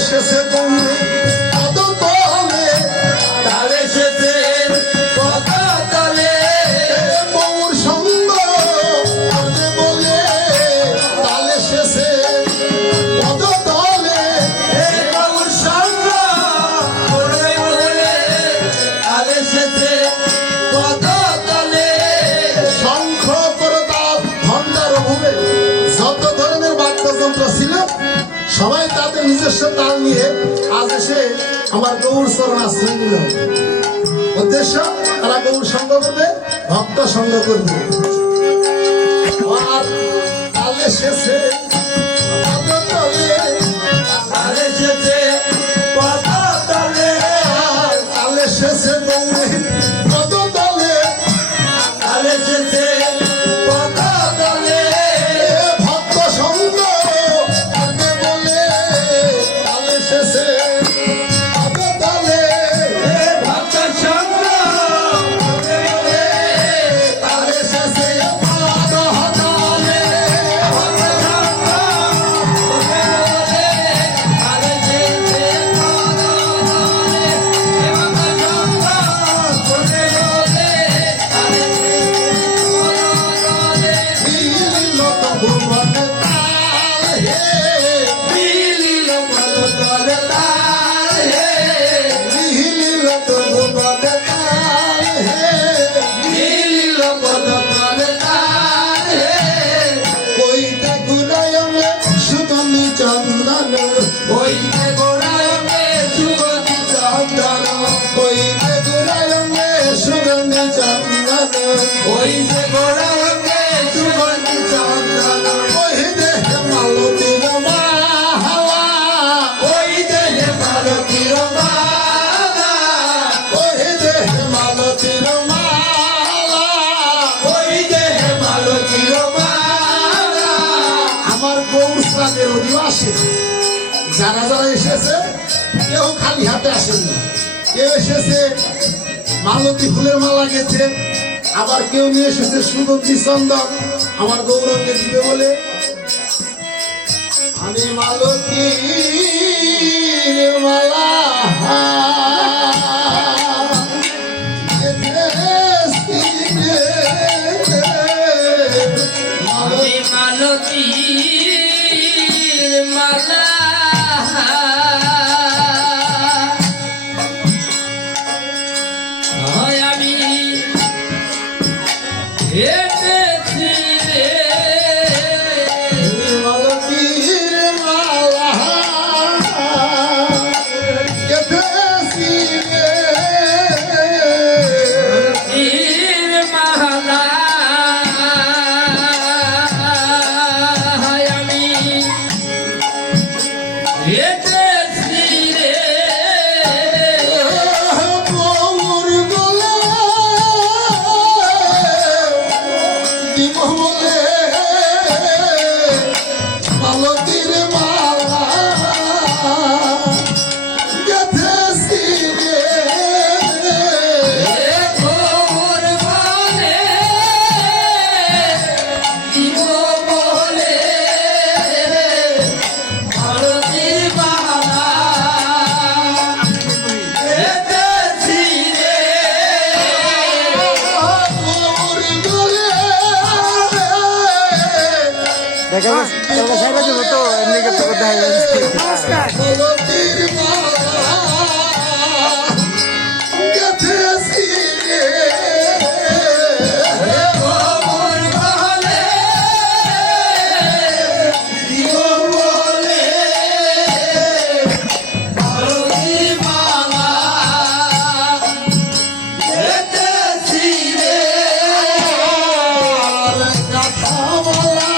এসেছে তুমি কত তলে, তার এসেছে কত তলে, বউর সঙ্গ করবে বলে তাল এসেছে কত তলে, গৌর সঙ্গ করবে বলে তার এসেছে কত তলে। শঙ্খ করতাল ভণ্ডার ভূমে যত ধরনের বাদ্যযন্ত্র ছিল সবাই তাদের নিজস্ব তাল নিয়ে আজ এসে আমার গৌর চরণ আশ্রয় নিল। উদ্দেশ্য তারা গৌর সঙ্গ করবে, ভক্ত সঙ্গ করবে। আর তাল এসেছে কত তলে, তার এসেছে কত তলে, তাল এসেছে গৌরে কত তলে, তার এসেছে কত তলে। ভক্ত সঙ্গ করবে বলে তাল এসেছে কত তলে, ভক্ত সঙ্গ করবে বলে তাল এসেছে পাদ হতালে, ভক্ত সঙ্গ করবে বলে তার এসেছে কত তলে। ভক্ত সঙ্গ করবে বলে তার এসেছে কত তলে। দিল তবু মনে তাল হে, দিল কত তলে তার হে, দিল তবু মনে তাল হে, দিল কত তলে তার হে। কইতে ঘুরায়নে সুগন্ধি চন্দন, ওইতে গোড়ায় সুগন্ধি চন্দন, কইতে ঘুরায়নে সুগন্ধি চন্দন, ওইতে গোড়ায় সুগন্ধি চন্দন। ওই দেহে মালতীর মালা, ওই দেহে মালতীর মালা, ওই দেহে মালতীর মালা। ওই দেহে মালতীর মালা। আমার গৌর স্রাদের অধিবাসী যারা যারা এসেছে কেউ খালি হাতে আসেন না, কেউ এসেছে মালতী ফুলের মালা গেছে, আবার কেউ নিয়ে এসেছে সুগন্ধি চন্দন আমার গৌরঙ্গে দিবে বলে। আমি মালতীর মালা গেথেছি রে, আমি মালতীর মালা, হয় আমি হেঁটেছি রে, মালতীর মালা গেথেছি রে, তীর মালা, হয় আমি হেঁটেছি রে। গৌর গলে দিব বলে মালতীর মালা গেথেছি রে, ঘোর বলে দিব বলে মালতীর মালা হেঁটেছি রে। গৌর গলে দেখা তোমরা সাইডে যাবো তো এমনি করতে করতে মালতীর মালা গেথেছি রে, ঘোর বলে দিব বলে মালতীর মালা হেঁটেছি রে। কথা বলা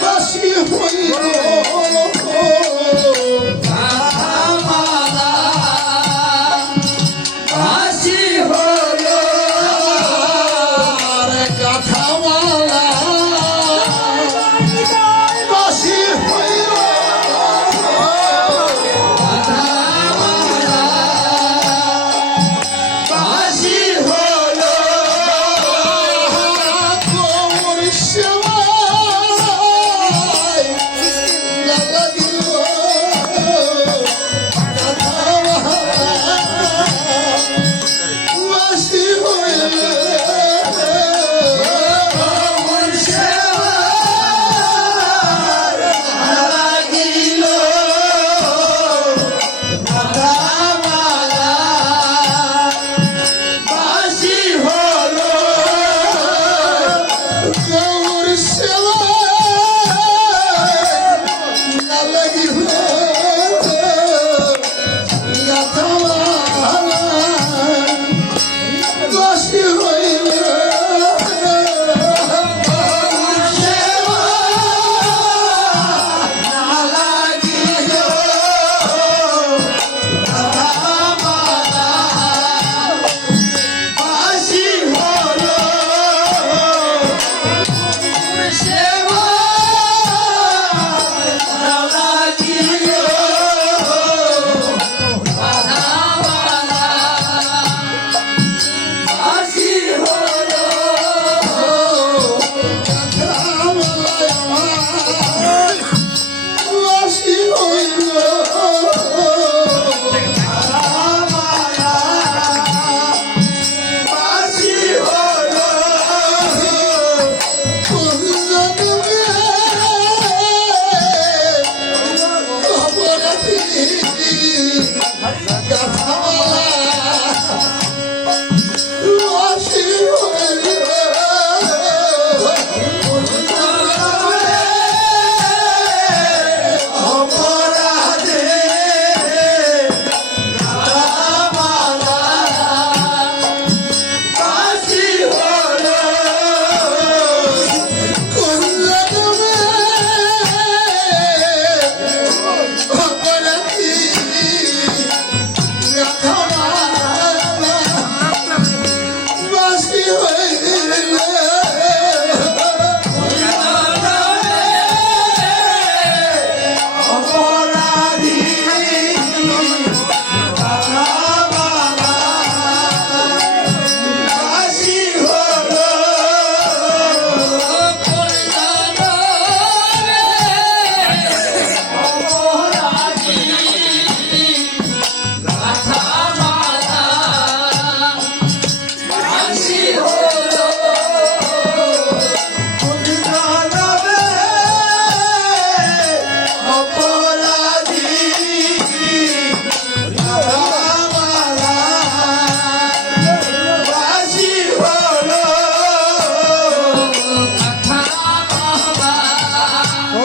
বাসি হইল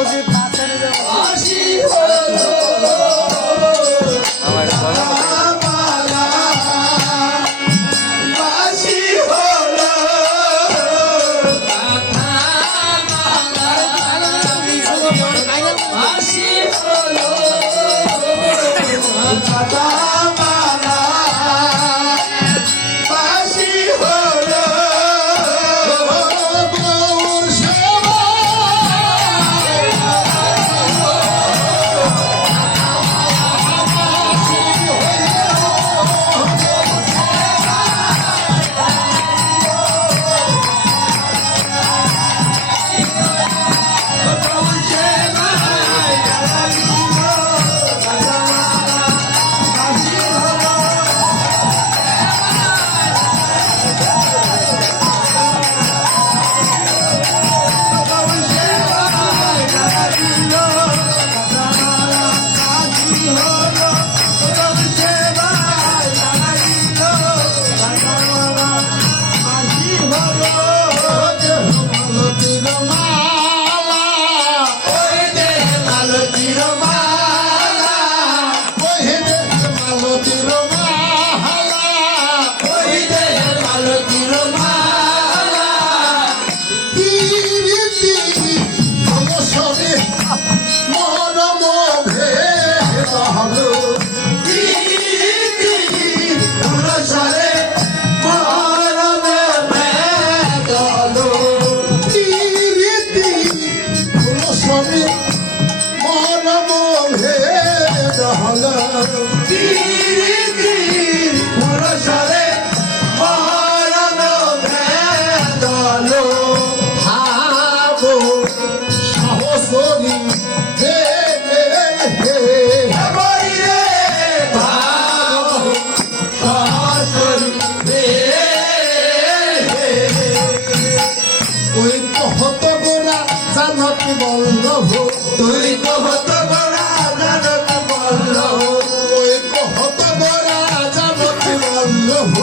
উচিত নাচতে নিয়ে যাওয়া উচিত। আসি হলো আমার ঘরে মালা আসি হলো কথা মালা আসি হলো কথা মালা আসি হলো গৌর সেবা মালতীর মালা ওইদে মালতীর মালা কহিবে মালতীর মালা ওইদে মালতীর মালা তিরি তিরি অবসরে মরম ভেদ হলো পুরসরে মরমে বেদলো তিরি তিরি অবসরে মরম ভেদ হলো পুরসরে মরমে বেদলো ভাবো সাহসরি হে হে বলিরে ভাব সহসরি রে ওই কহত গোরা জানকি বল্লভ তুই তো হত বড়া জানত বলল ওই কহত গোরা জানকি বল্লভ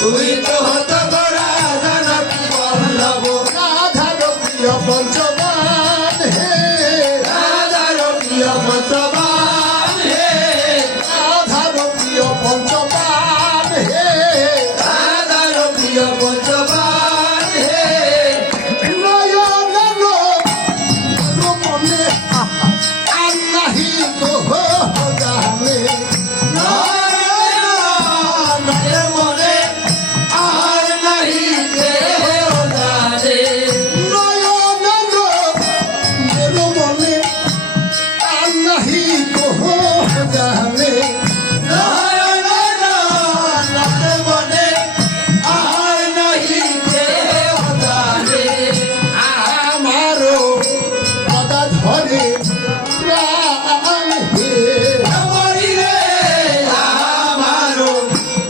তুই তো হত বড়া জানত বলব রাধার প্রিয় পঞ্চবান হে রাধার প্রিয় পঞ্চবান হে রাধার প্রিয় পঞ্চবান হে রাধার প্রিয় পঞ্চবান হে নয়ন মনে আল্লাহি তো জানে নারায়ণের মনে আর নাহি কেহ জানে নয়ন মনে আল্লাহি তো জানে নারায়ণের মনে আর নাহি কেহ জানে আমারও কথা ধরে প্রাণ হে মরিলে আমারও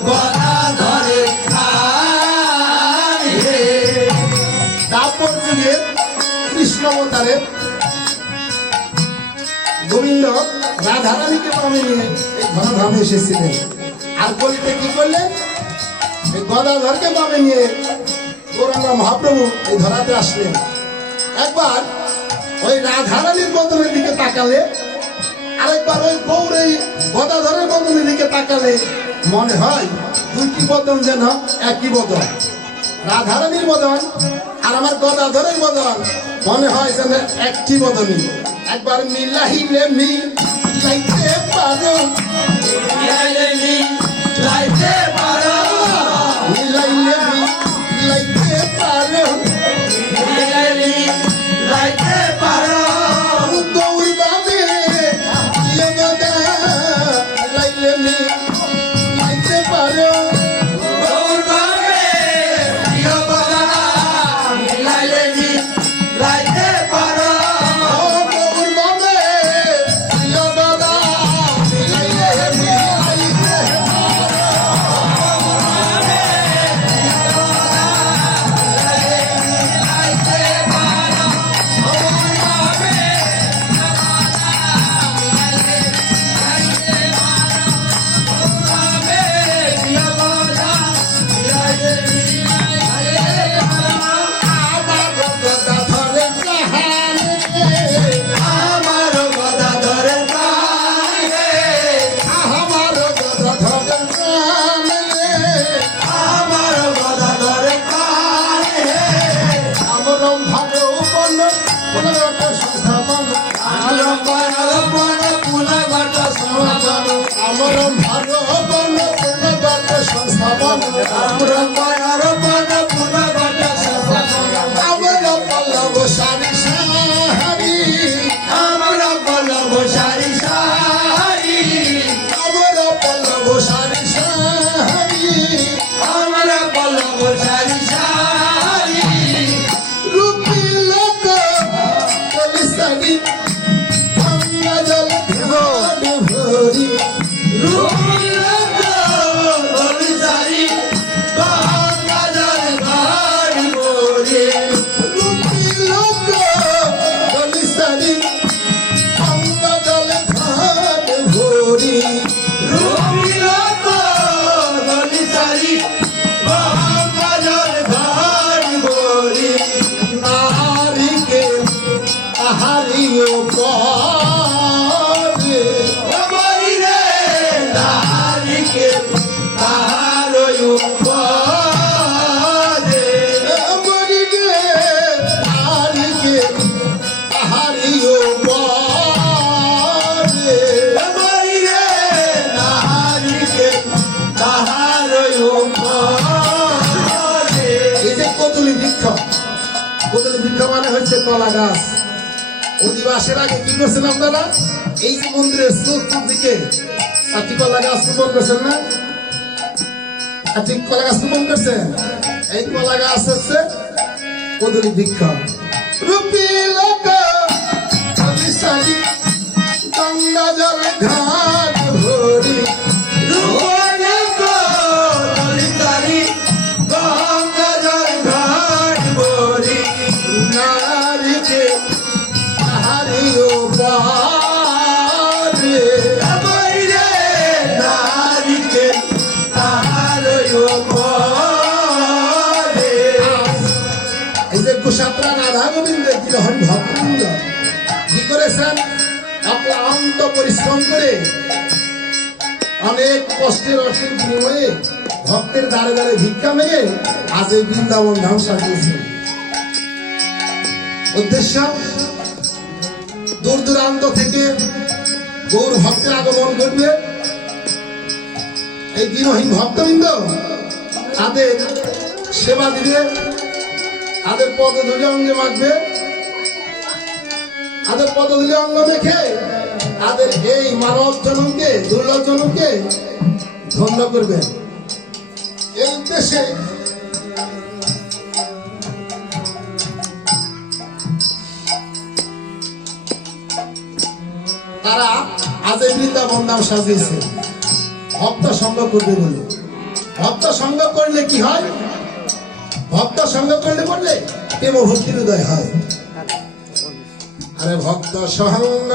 গলা ধরে খান হে তারপর যুগে কৃষ্ণ অবতারে গোবিন্দ রাধারানীকে পামে নিয়ে এই ধনধামে এসেছিলেন আর বলিতে কি করলেন এই গদাধরকে পামে নিয়ে গৌরাঙ্গ মহাপ্রভু এই ধরাতে আসলেন একবার ওই রাধারানীর বদনের দিকে তাকালে আরেকবার ওই গৌর এই গদাধরের বদনের দিকে তাকালে মনে হয় দুইটি বদন যেন একই বদন রাধারানীর বদন আর আমার গদাধরের বদন মনে হয় যেন একটি বদনই একবার মিলাহিলে মিলাইতে পারো মিলাইলে লাইতে পারো মিলাইলে মিলাইতে পারো মিলাইলে লাইতে পারো গৌর বাবে গদা মিলাইলে মিলাইতে পারো গৌরবে প্রিয় বলা মিলাইলে লাইতে পারো গৌর বাবে গদা মিলাইলে মিলাইতে আমার ভালো পূর্ণগত সংস্থাপন আমরা মায়ার পদ পুনগত সংস্থাপন আমরা পল্লব সারি সাহারি আমরা পল্লব সারি সারি আমরা পল্লব সারি সাহারি আমরা পল্লব সারি সারি রূপী লোক কলিসারি গঙ্গা জল ঘাট ভরি রূপলক বলিসারি গঙ্গা জল ঘাট ভরি রূপী লোক কলিসারি গঙ্গা জল ঘাট ভরি রূপলক বলিসারি গঙ্গা জল ঘাট ভরি নারীকে আহারিও করে আমারি রে নারীকে তাহার উপরে মরিগে নারীকে আহারিও করে আমারি রে নারীকে তাহার উপরে এই যে কদলী বৃক্ষ মানে হচ্ছে কলা গাছ অধিবাসের আগে কি করছেন আপনারা এই যে মন্দিরের চতুর্দিকে চারটি কলা গাছ রোপণ করছেন না চারটি কলা গাছ রোপণ করছেন এই কলা গাছ হচ্ছে কদলী বৃক্ষ রূপী লোক কলিসারি গঙ্গা জল ঘাট ভরি রূপলক বলিসারি গঙ্গা জল ঘাট ভরি নারীকে আহারিও পারে আমারি রে নারীকে তাহার উপরে এই যে কুশাত্রা রাধা গোবিন্দের বিরহণ ভক্তবৃন্দ কি করেছেন অক্লান্ত পরিশ্রম করে অনেক কষ্টের অর্থের বিনিময়ে ভক্তের দ্বারে দ্বারে ভিক্ষা মেরে আজ এই বৃন্দাবন ধাম সাজিয়েছে উদ্দেশ্য দূর দূরান্ত থেকে গৌর ভক্তের আগমন করবে এই দিনহীন ভক্তবৃন্দ তাদের সেবা দিবে তাদের পদধূলি অঙ্গে মাখবে তাদের পদধূলি অঙ্গ মেখে তাদের এই মানব জনমকে দুর্লভ জনমকে ধন্য করবে এই উদ্দেশ্যে তারা আজ এই বৃন্দাবন ধাম সাজিয়েছে ভক্ত সঙ্গ করবে বলে ভক্ত সঙ্গ করলে কি হয় ভক্ত সঙ্গ করলে বললে প্রেম ভক্তির উদয় হয় আরে ভক্ত সঙ্গ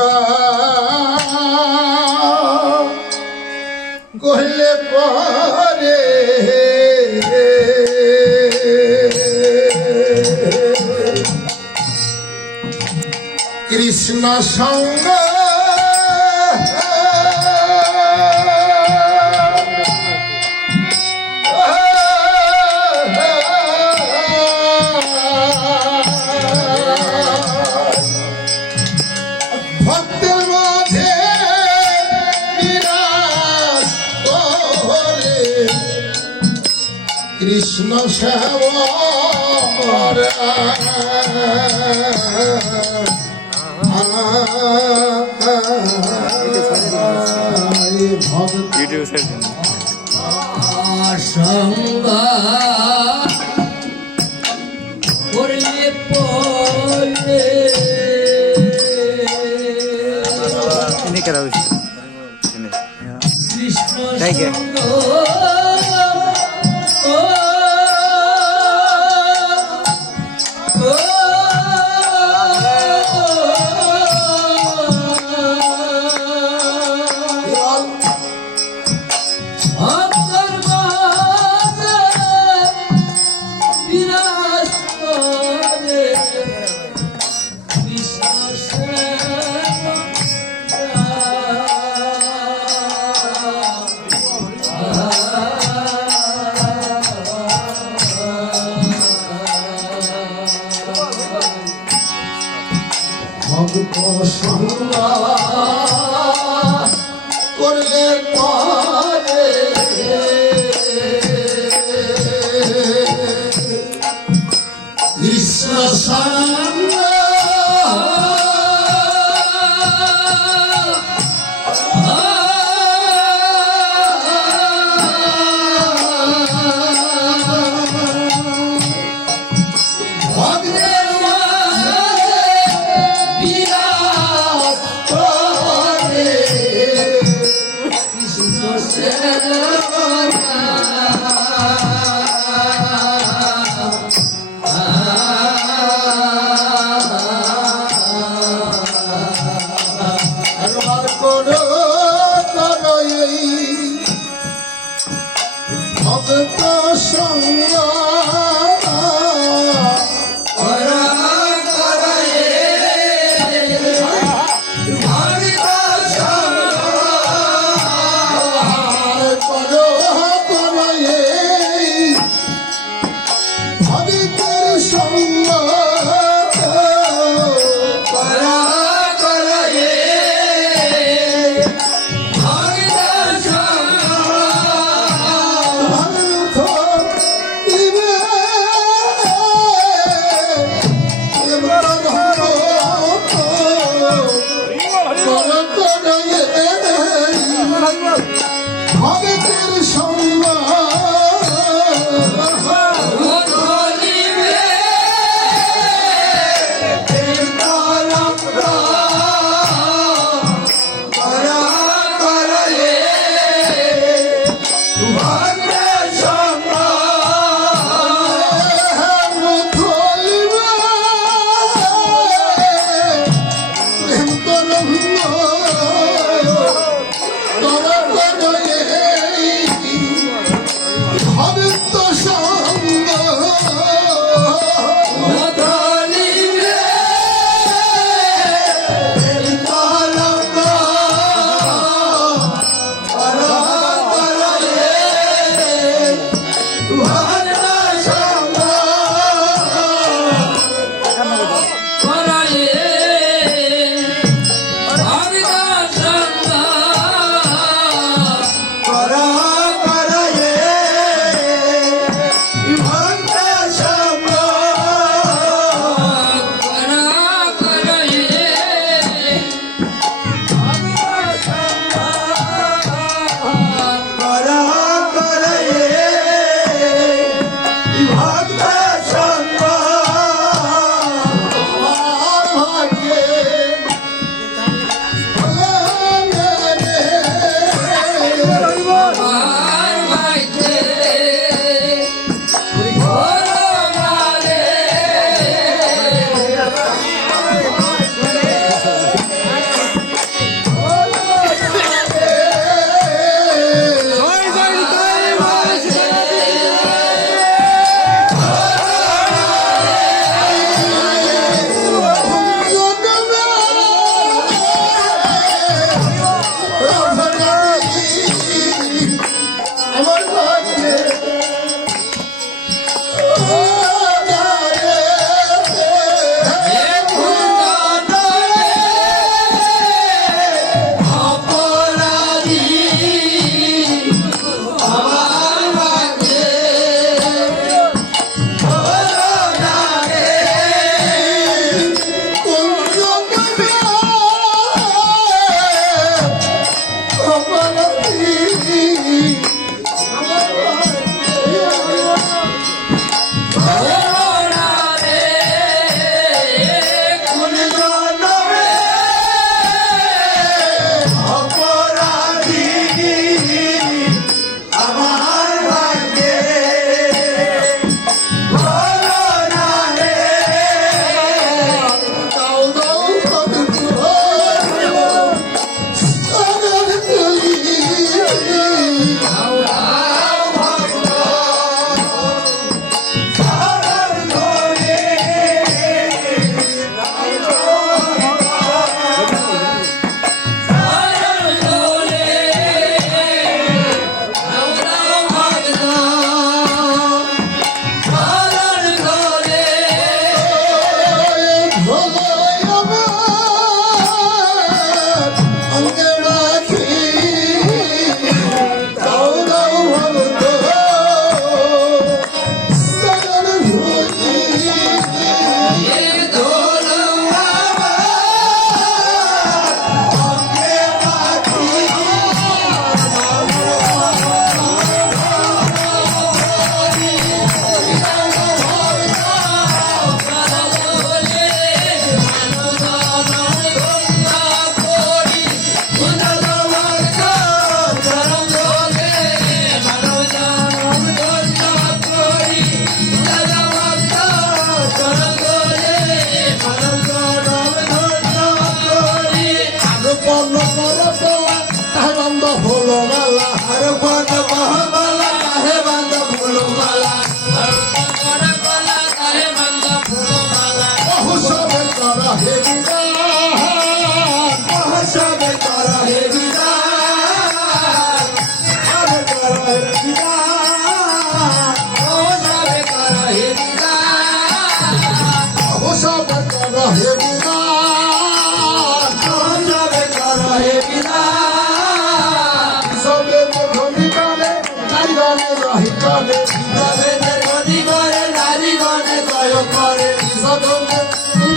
করলে পরে কৃষ্ণ সঙ্গ ভক্তের মাঝে বিরাজ করে কৃষ্ণ শ্যামর ভক্ত ইউটিউব সাইড সঙ্গ করলে পরে ini kira ini Krishna Thank you. সঙ্গ ভক্তর মাঝে বিরাজ করে কৃষ্ণ ভক্ত সঙ্গ করলে পরে কৃষ্ণ সঙ্গ ভগ্নের মাঝে বিরাজ করে কৃষ্ণ ভক্ত সঙ্গ ভবিতের সঙ্গ ভবিতের সঙ্গ প্রেম তরঙ্গ পণ করে তোলা তাহে বান্ধ হলো মেলা আর বন মহামালা কাহে বান্ধ ফুলমালা বহু সবে কর হে বিরাট মহাসবে কর হে বিরাট আরে কর হে বিরাট মহাসবে কর হে বিরাট বহু সবে কর হে বিরাট মহাসবে কর হে বিরাট সবে ধনী করে নারী গণে রহি করে তবে ধনী করে নারী গণে জয় করে সবে ধনী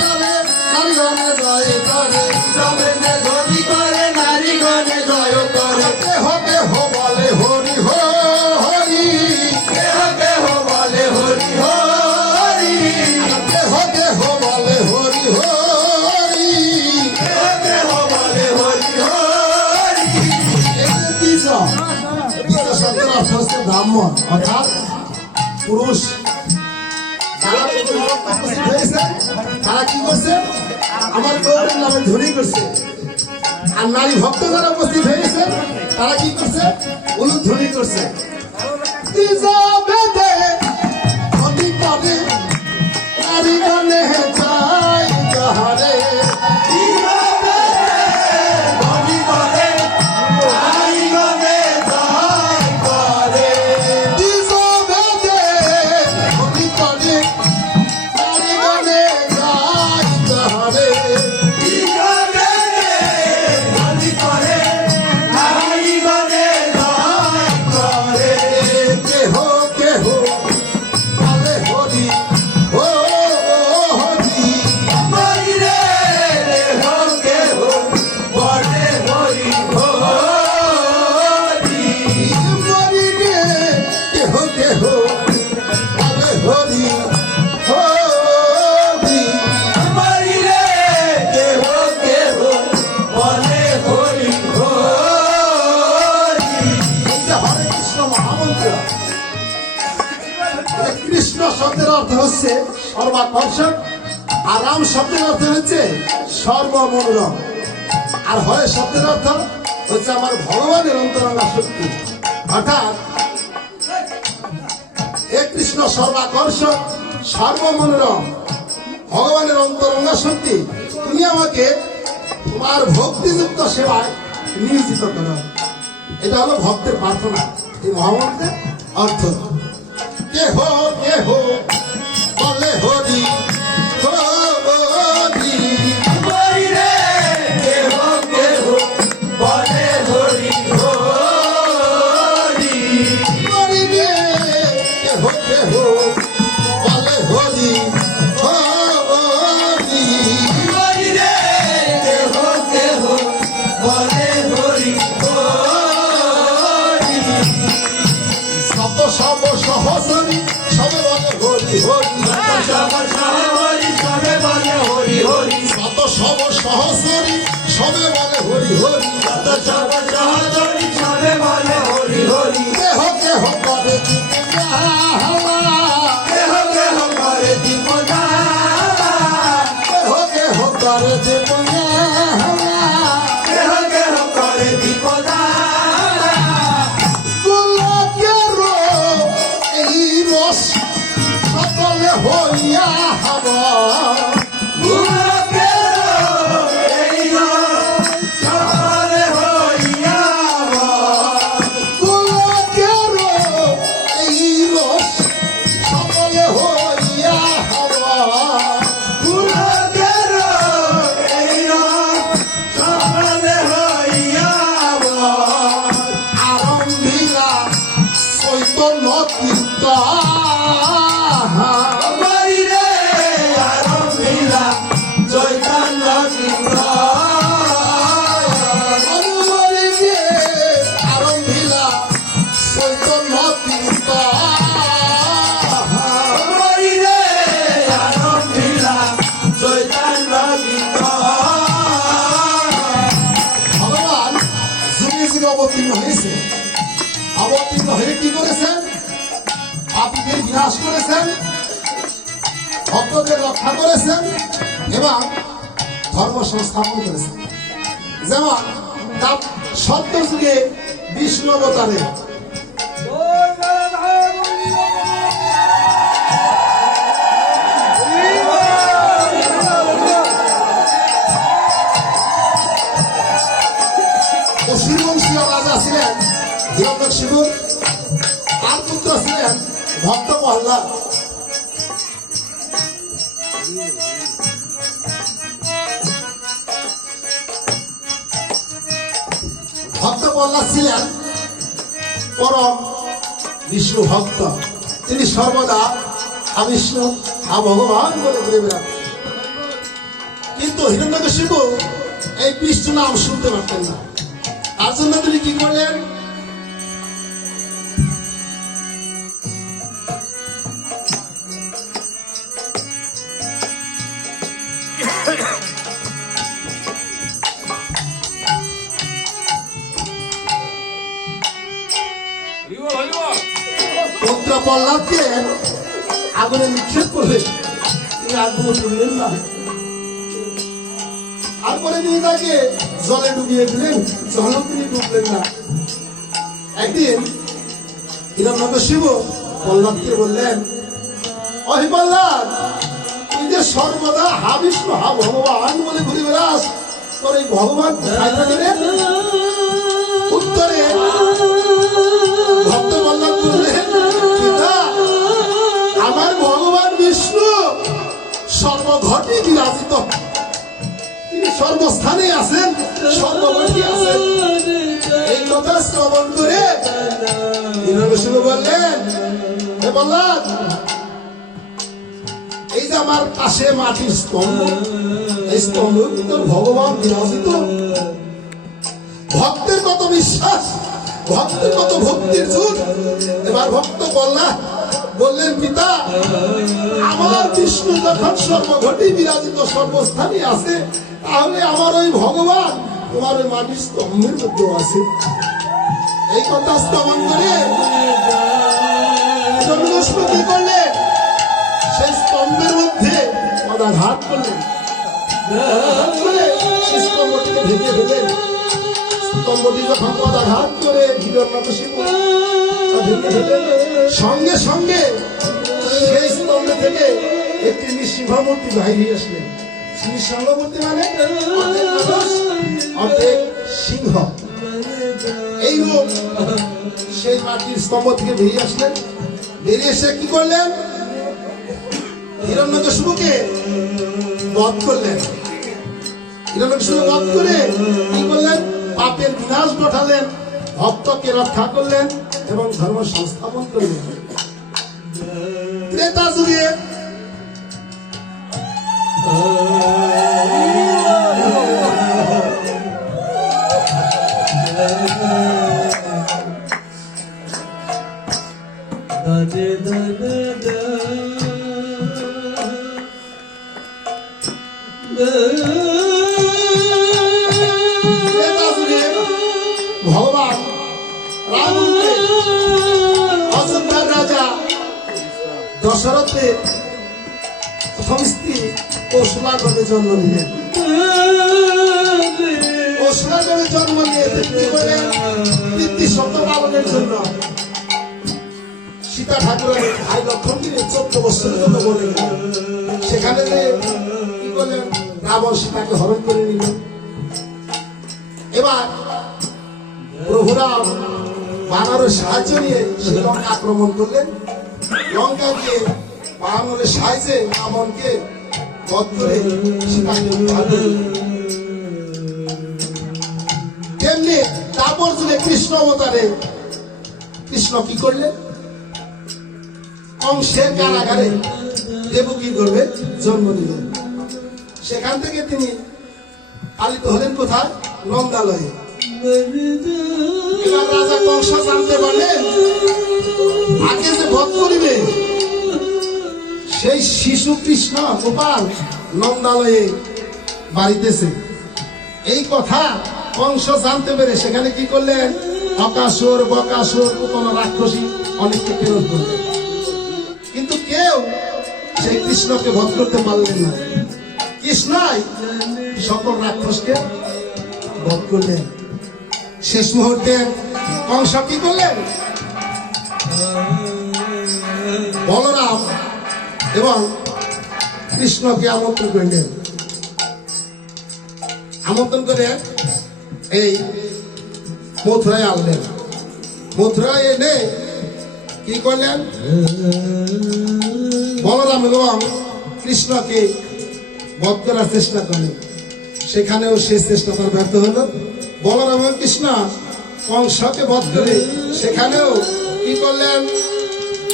নারী গণে জয় করে তবে ধনী করে নারী গণে জয় করে কেহ কেহ বলে হরি হরি কেহ কেহ বলে হরি হরি কেহ কেহ বলে হরি হরি কেহ কেহ বলে হরি হরি দ্বিজ শব্দের অর্থ হচ্ছে ব্রাহ্মণ অর্থাৎ পুরুষ যারা উপস্থিত হয়েছে তারা কি করছে আমার গৌরের নামে ধ্বনি করছে আর নারী ভক্ত যারা উপস্থিত হয়েছে তারা কি করছে উলুধ্বনি করছে দ্বিজ বেদে ধ্বনি করে নারী গণে যায় যাহারে ধনী করে নারী গণে জয় করে দ্বিজ বেদে ধ্বনি করে নারী গণে যায় যাহারে ধনী করে নারী গণে জয় করে কেহ কেহ বলে হরি হরি হরি রে দেহ কেহ বলে হরি হরি হরি রে কেহ কেহ বলে হরি হরি হরি রে কেহ কেহ বলে হরি হরি এই যে হরে কৃষ্ণ মহামন্ত্র এই কৃষ্ণ শব্দের অর্থ হচ্ছে সর্বাকর্ষক আর রাম শব্দের অর্থ হচ্ছে সর্বমনোরম আর হরে শব্দের অর্থ হচ্ছে আমার ভগবানের অন্তরঙ্গা শক্তি অর্থাৎ হে কৃষ্ণ সর্বাকর্ষক সর্বমনোরম ভগবানের অন্তরঙ্গা শক্তি তুমি আমাকে তোমার ভক্তিযুক্ত সেবায় নিয়োজিত করো এটা হলো ভক্তের প্রার্থনা এই মহামন্ত্রের অর্থ কেহ কেহ বলে হরি হরি হরি রে কেহ কেহ বলে হরি হরি হরি রে কেহ কেহ বলে হরি হরি হরি রে কেহ কেহ বলে হরি হরি শত সব সহসরি সবে বলে হরি হরি সব সহরি সবে বলে হরি হরি শত সব সহসরি সবে বলে হরি হরি সব সহরি সবে বলে হরি হরি কেহ কেহ করে কেহ কেহ করে দীপদারা কেহ কেহ করে কেহ কেহ করে দীপদারা গোলকের এই রস সকলে হইয়া হবা গোলকের এই রস সকলে হইয়া হবা আরম্ভিলা চৈতন্য কীর্তন আরম্ভিলা চৈতন্য ভগবান যুগে যুগে অবতীর্ণ হয়েছে অবতীর্ণ হয়ে কি করেছেন পাপীদের বিনাশ করেছেন ভক্তদের রক্ষা করেছেন এবং ধর্ম সংস্থাপন করেছেন যেমন তার সত্য যুগে বিষ্ণু অবতারে অসুরবংশীয় রাজা ছিলেন হিরণ্যকশিপু, তার পুত্র ছিলেন ভক্ত প্রহ্লাদ। ভক্ত প্রহ্লাদ ছিলেন পরম বিষ্ণু ভক্ত। তিনি সর্বদা বিষ্ণু ভগবান বলে ঘুরে বেড়াতেন। কিন্তু হিরণ্যকশিপু এই বিষ্ণু নাম শুনতে পারতেন না। তার জন্য তিনি কি করলেন? পুত্র প্রহ্লাদকে আগুনে নিক্ষেপ করলেন। তিনি আগুনে তুললেন না। তারপরে তিনি তাকে জলে ডুবিয়ে দিলেন, জলও তিনি ডুবলেন না। একদিন হিরণ্যকশিপু প্রহ্লাদকে বললেন, অহি প্রহ্লাদ, তুই যে সর্বদা বিষ্ণু ভগবান বলে ঘুরে বেড়াস, তোর এই ভগবান কোথায় থাকে রে? উত্তরে ভক্ত প্রহ্লাদ বললেন, পিতা, আমার ভগবান বিষ্ণু সর্বঘটে বিরাজিত। তিনি সর্বস্থানে আছেন, সর্বঘটে আছেন। এই কথা শ্রবণ করে হিরণ্যকশিপু বললেন, হে প্রহ্লাদ, এই যে আমার পাশে মাটির স্তম্ভ, এই স্তম্ভের ভিতর ভগবান বিরাজিত। ভক্তের কত বিশ্বাস, ভক্তের কত ভক্তির জোর। এবার ভক্ত বললেন, পিতা, আমার বিষ্ণু যখন সর্বঘটে বিরাজিত, সর্বস্থানে আছে, তাহলে আমার ওই ভগবান তোমার ওই মাটির স্তম্ভের মধ্যে আছে। এই কথা শ্রবণ করে হিরণ্যকশিপু কি করলেন? সেই স্তম্ভের মধ্যে পদাঘাত করলেন, সেই স্তম্ভটিকে ভেঙে ফেলেন। স্তম্ভটি যখন পদাঘাত করে হিরণ্যকশিপু ভেঙে ফেলেন, সঙ্গে সঙ্গে সেই স্তম্ভ থেকে একটি নৃসিংহমূর্তি বাইরে আসলেন। নৃসিংহমূর্তি মানে অর্ধেক মানুষ, অর্ধেক সিংহ। এই রূপ সেই মাটির স্তম্ভ থেকে বেরিয়ে আসলেন। বেরিয়ে এসে কি করলেন? হিরণ্যকশিপুকে বধ করলেন। হিরণ্যকশিপু বধ করে কি করলেন? পাপের বিনাশ ঘটালেন, ভক্তকে রক্ষা করলেন এবং ধর্ম সংস্থাপন করলেন। ত্রেতা যুগে ভগবান রামকে অযোধ্যার রাজা দশরথের প্রথম স্ত্রী কৌশলাগণে জন্ম দিলেন। কৌশলাগণে জন্ম নিয়ে তৃপ্তি সত্য পালনের জন্য সীতা ঠাকুরের ভাই লক্ষ্মণকে 14 বছরের জন্য বলে গেলেন। সেখানে কি করলেন? রাবণ সীতাকে হরণ করে নিলেন। এবার প্রভু রাম বানরের সাহায্য নিয়ে সে লঙ্কা আক্রমণ করলেন। লঙ্কা দিয়ে বানরের সাহায্যে রাবণকে বধ করে সীতাকে উদ্ধার করলেন। তেমনি তারপর যুগে কৃষ্ণ অবতারে কৃষ্ণ কি করলেন? কংসের কারাগারে দেবকীর গর্ভে জন্ম নিলেন। সেখান থেকে তিনি পালিত হলেন কোথায়? নন্দালয়ে। এবার রাজা কংস জানতে পারলেন আগে যে বধ করিবে সেই শিশু কৃষ্ণ গোপাল নন্দালয়ে বাড়িতেছে। এই কথা কংস জানতে পেরে সেখানে কি করলেন? অকাসুর, বকাসুর, কোন রাক্ষসী অনেককে প্রেরণ করলেন। কিন্তু কেউ সেই কৃষ্ণকে বধ করতে পারলেন না। কৃষ্ণই সকল রাক্ষসকে বধ করলেন। শেষ মুহূর্তে কংস কি করলেন? বলরাম এবং কৃষ্ণকে আমন্ত্রণ করলেন। আমন্ত্রণ করে এই মথুরায় আনলেন। মথুরায় এনে কি করলেন? বলরাম এবং কৃষ্ণকে বধ করার চেষ্টা করলেন। সেখানেও শেষ চেষ্টা তার ব্যর্থ হলো। বলরাম এবং কৃষ্ণ কংসকে বধ করে সেখানেও কি করলেন?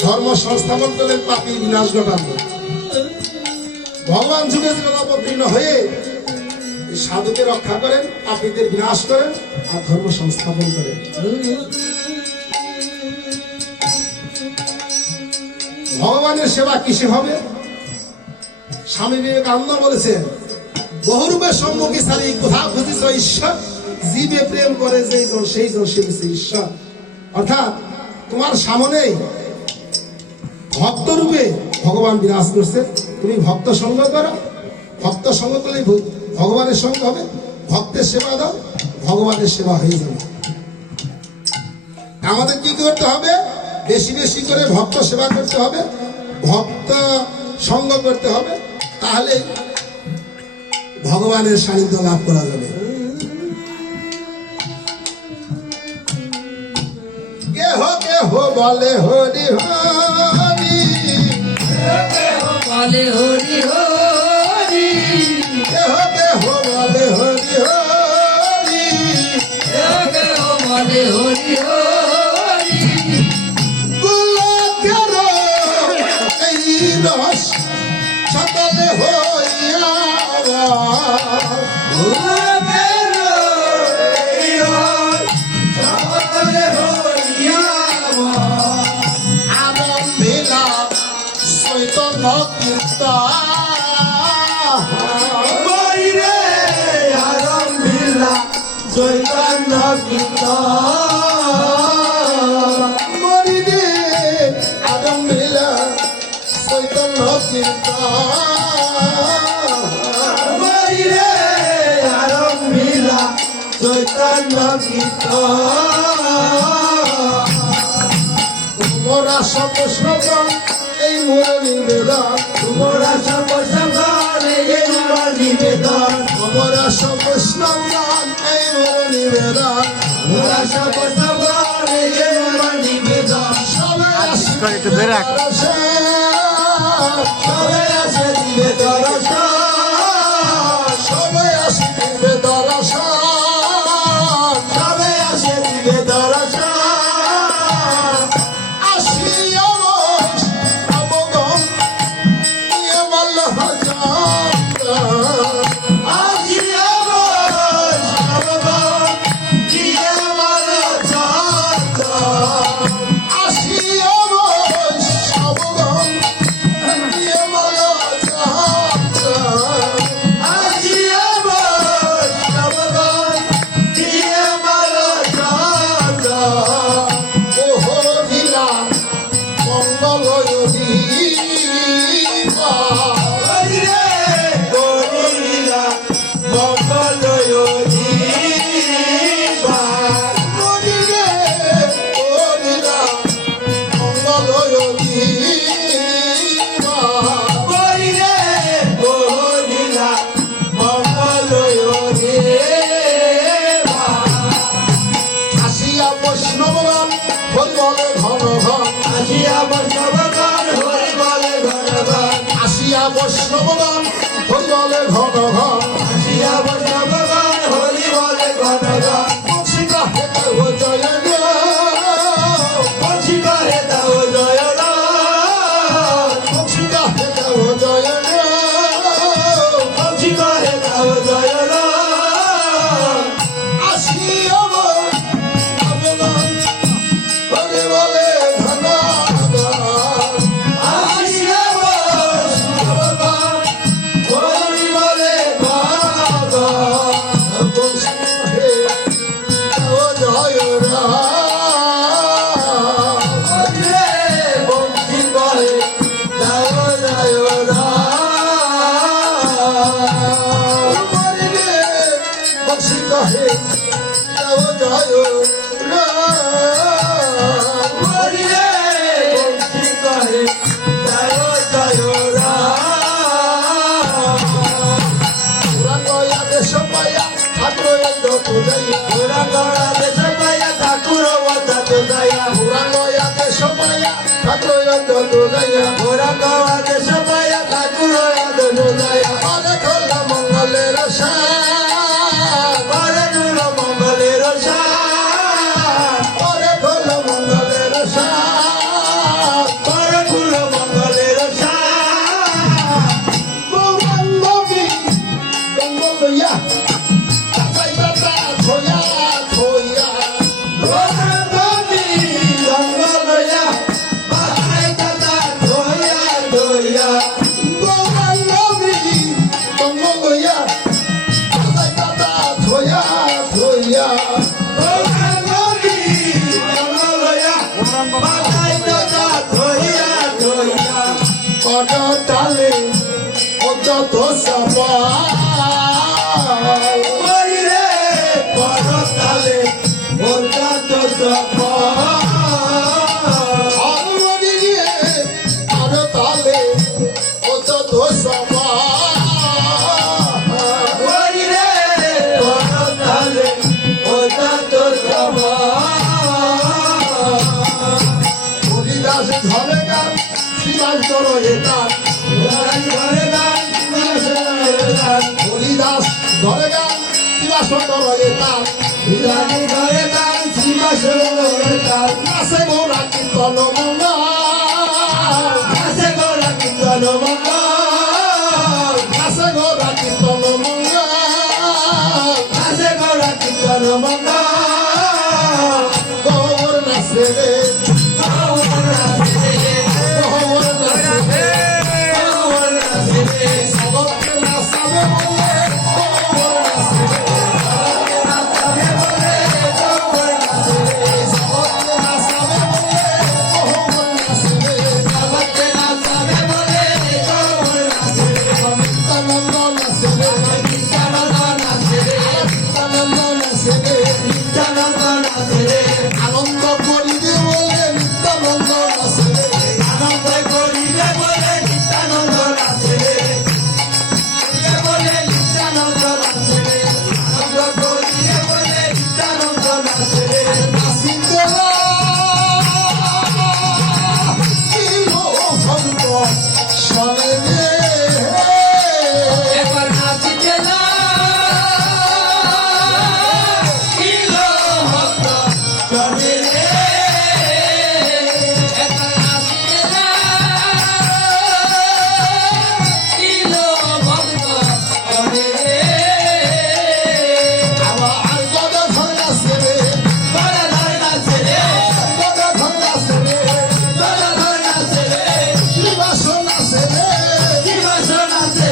ধর্ম সংস্থাপন করলেন, পাপী বিনাশ ঘটালেন। ভগবান যুগে যুগে অবতীর্ণ হয়ে এই সাধুকে রক্ষা করেন, পাপীদের বিনাশ করেন আর ধর্ম সংস্থাপন করেন। ভগবানের সেবা কিসে হবে? স্বামী বিবেকানন্দ বলেছেন, বহুরূপে সম্মুখী সারি কোথাও খুঁজিস ঈশ্বর, জীবে প্রেম করে যেই জন সেই জন সেবিছে ঈশ্বর। অর্থাৎ তোমার সামনেই ভক্ত রূপে ভগবান বিরাজ করছে, তুমি ভক্ত সঙ্গ করো। ভক্ত সঙ্গ করলে ভগবানের সঙ্গ হবে। ভক্তের সেবা দাও, ভগবানের সেবা হয়ে যাবে। আমাদের কি করতে হবে? বেশি বেশি করে ভক্ত সেবা করতে হবে, ভক্ত সঙ্গ করতে হবে, তাহলে ভগবানের সান্নিধ্য লাভ করা যাবে। কেহ কেহ বলে হরি হরি, বলে হরি হরি, কেহ কেহ বলে হরি হরি, কেহ বলে হরি হরি, গোলকের এই রস সকলে হইয়া আরম্ভিলা চৈতন্য কীর্তন। চৈতন্য মরিরে আরম্ভিলা চৈতন্য কীর্তন। চৈতন্য তোমরা সব শ্রবণ এই মোর নিবেদন, তোমরা সব নিবেদন, তোমরা সব শ্রবণ এই মোর নিবেদন। তোমরা সব নিবেদন, সবাই আসবে একটু বেরাক। সবাই আছে দিবে দর্শন, সবাই আসবে দর্শন। সবাই আছে দিবে দর্শন, আসিয়া অবগম নিয়ে বলল আজি আমার সর্বম দিয়ে আমার চন্দ্র, আসিয়া অবগম নিয়ে বলল আজি আমার সর্বম দিয়ে আমার চন্দ্র, ওহো লীলা মঙ্গলয়ী হরিরে গরিলা মঙ্গলয়ী মরিরে ও লীলা মঙ্গলয়ী হরিরে গরিলা মঙ্গলয়ী আসিয়া বৈষ্ণবগণ হরি বলে ঘন ঘন। আসিয়া বৈষ্ণবগণ হরি বলে ঘনগণ, আসিয়া বৈষ্ণবগণ হরি বলে ঘন ঘন। আসিয়া বৈষ্ণবগণ হরি বলে ঘনগণ, মুর্শিদা হেতে ও জয় গে, বলছি করে দাও জয় রাম, মুর্শিদা হেতে ও জয় গে। বলছি করে দাও জয় রাম, আসিয়া বৈষ্ণবগণ হরি বলে ঘন ঘন। আসিয়া বৈষ্ণবগণ হরি বলে ঘনগণ, হরে বংশী করে দাও জয় রাম, কহে জয় রাম হরি রে বংশী কহে জয় জয় রাম ওরা কয়া দেশ পায়া ঠাকুর পূজাইয়া ওরা গড়া দেশ পায়া ঠাকুর ওটা তো দয়া ওরা কয়া দেশ পায়া ঠাকুর পূজাইয়া ওরা গড়া দেশ পায়া ঠাকুর ওটা তো দয়া আরে খোলা মঙ্গলের শান পরে দুল মঙ্গলের শান আরে খোলা মঙ্গলের শান পরে দুল মঙ্গলের শান গৌরাঙ্গী গঙ্গলইয়া তাই দাদা থইয়া থইয়া গৌরাঙ্গী গঙ্গলয়া বাহাই দাদা ধয়া ধয়া গৌরাঙ্গী গঙ্গলইয়া তাই দাদা থইয়া থইয়া গৌরাঙ্গী গঙ্গলয়া বাহাই দাদা ধয়া ধয়া কত তালে কত সবা হরি রে পরতালে ওটা তো সব হরি রে পরতালে ওটা তো সব হরিদাস ধরে গান শিবাস ধর এটার হরিদাস ধরে গান শিবাস ধর এটার নাচে গোরা কীর্তন মঙ্গল নাচে গোরা কীর্তন মঙ্গল গৌর নাচে রে গৌর নাচে রে সবকে নাচাবে বলে গৌর নাচে রে সবকে নাচাবে বলে গৌর নাচে রে নিত্যানন্দ নাচে রে নিত্যানন্দ নাচে রে আনন্দ করিবে বলে নিত্যানন্দ নাচে রে নাচিতে কিলো ভক্ত শোনে রে আবার গদা ধর নাচে রে গদা ধর নাচে রে শ্রীবাস নাচে রে শ্রীবাস নাচে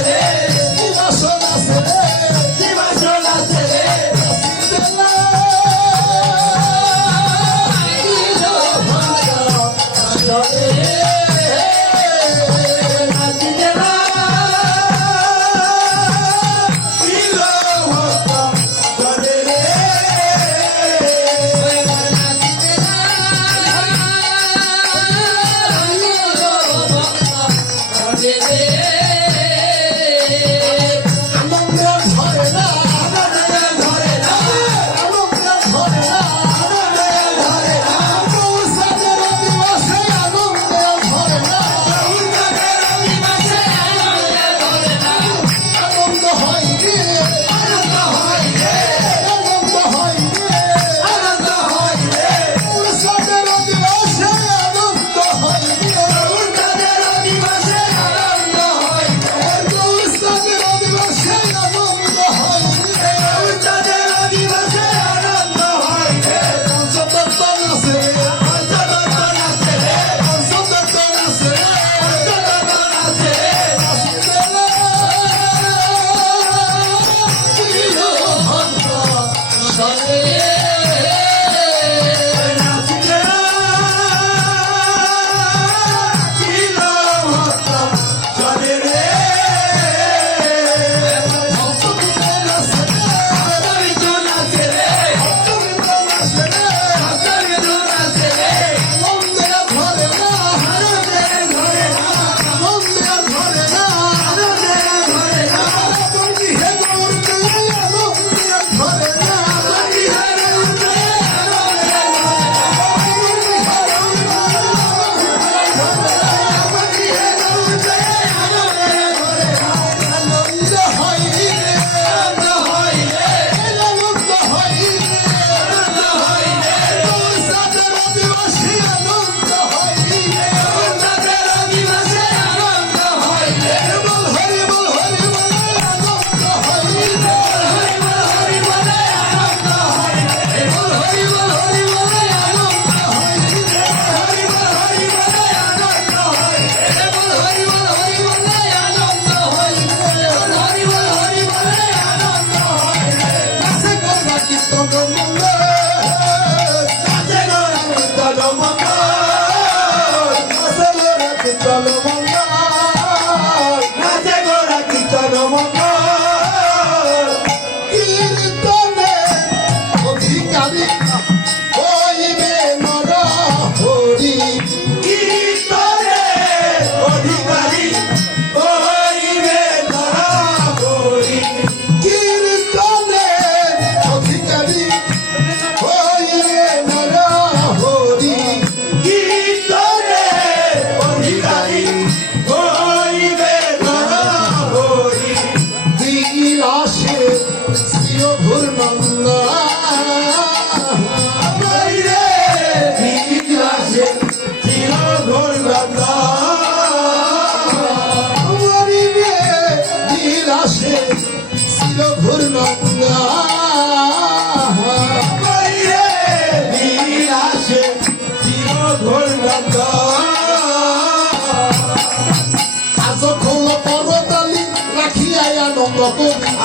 রে আনন্দ ধরে না আনন্দ ধরে না গৌরসাদের দিবসে আনন্দ ধরে না আনন্দ হয় রে আনন্দ হয় রে গৌরসাদের দিবসে আনন্দ হয় রে গৌরসাদের দিবসে আনন্দ হয় রে পঞ্চতত্ত্ব নাচে রে পঞ্চতত্ত্ব নাচে রে নাচিতে কিলো ভক্ত শোনে ভক্তবৃন্দ নাচে রে ভক্তবৃন্দ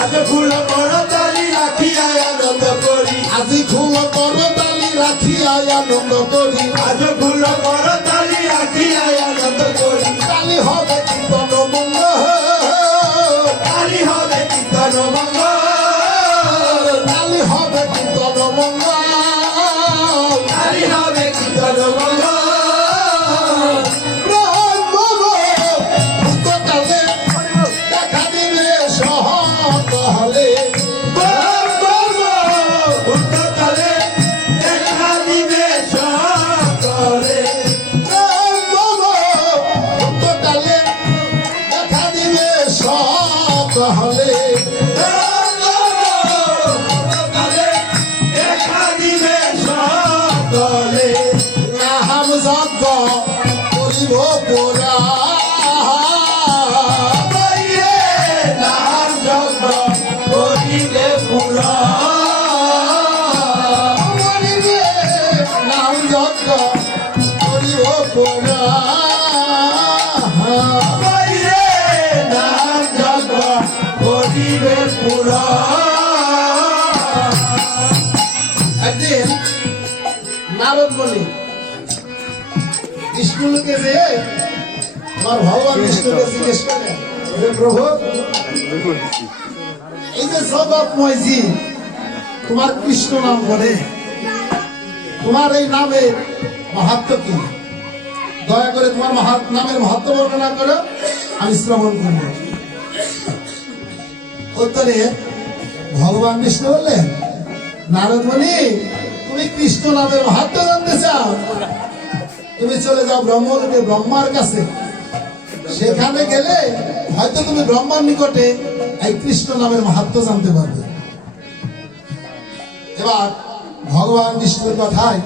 আজ ফুল করতালি রাখিয়া আনন্দ করি আজি ফুল করতালি রাখিয়া আনন্দ করি আজ ফুল করতালি রাখিয়া আনন্দ করি কালি হবে কীর্তন মঙ্গল কালি হবে কীর্তন মঙ্গল কালি হবে কীর্তন মঙ্গল কালি হবে কীর্তন মঙ্গল ভূতকালে দেখা দিবে সহকালে ভূতকালে দেখা দিবে সকলে ভূতকালে দেখা দিবে সহকালে ভূতকালে দেখা দিবে সকলে নাম যজ্ঞ করিব পোরা করিলে নাম যজ্ঞ করিলে পুরা করিবে নাম যজ্ঞ করিব পোরা করিলে নাম যজ্ঞ করিলে পুরা একদিন নারদ বলি বিষ্ণুকে যে আমার ভগবান বিষ্ণুকে জিজ্ঞেস করে হে প্রভু এই যে জগৎময় জি তোমার কৃষ্ণ নাম বলে তোমার এই নামের মাহাত্ম্য কি দয়া করে তোমার নামের মাহাত্ম্য বর্ণনা করো আমি শ্রবণ করব উত্তরে ভগবান বিষ্ণু বললেন নারদ মুনি তুমি কৃষ্ণ নামের মাহাত্ম্য জানতে চাও তুমি চলে যাও ব্রহ্মলোকে ব্রহ্মার কাছে সেখানে গেলে হয়তো তুমি ব্রহ্মার নিকটে এই কৃষ্ণ নামের মাহাত্ম্য জানতে পারবে এবার ভগবান বিষ্ণুর কথায়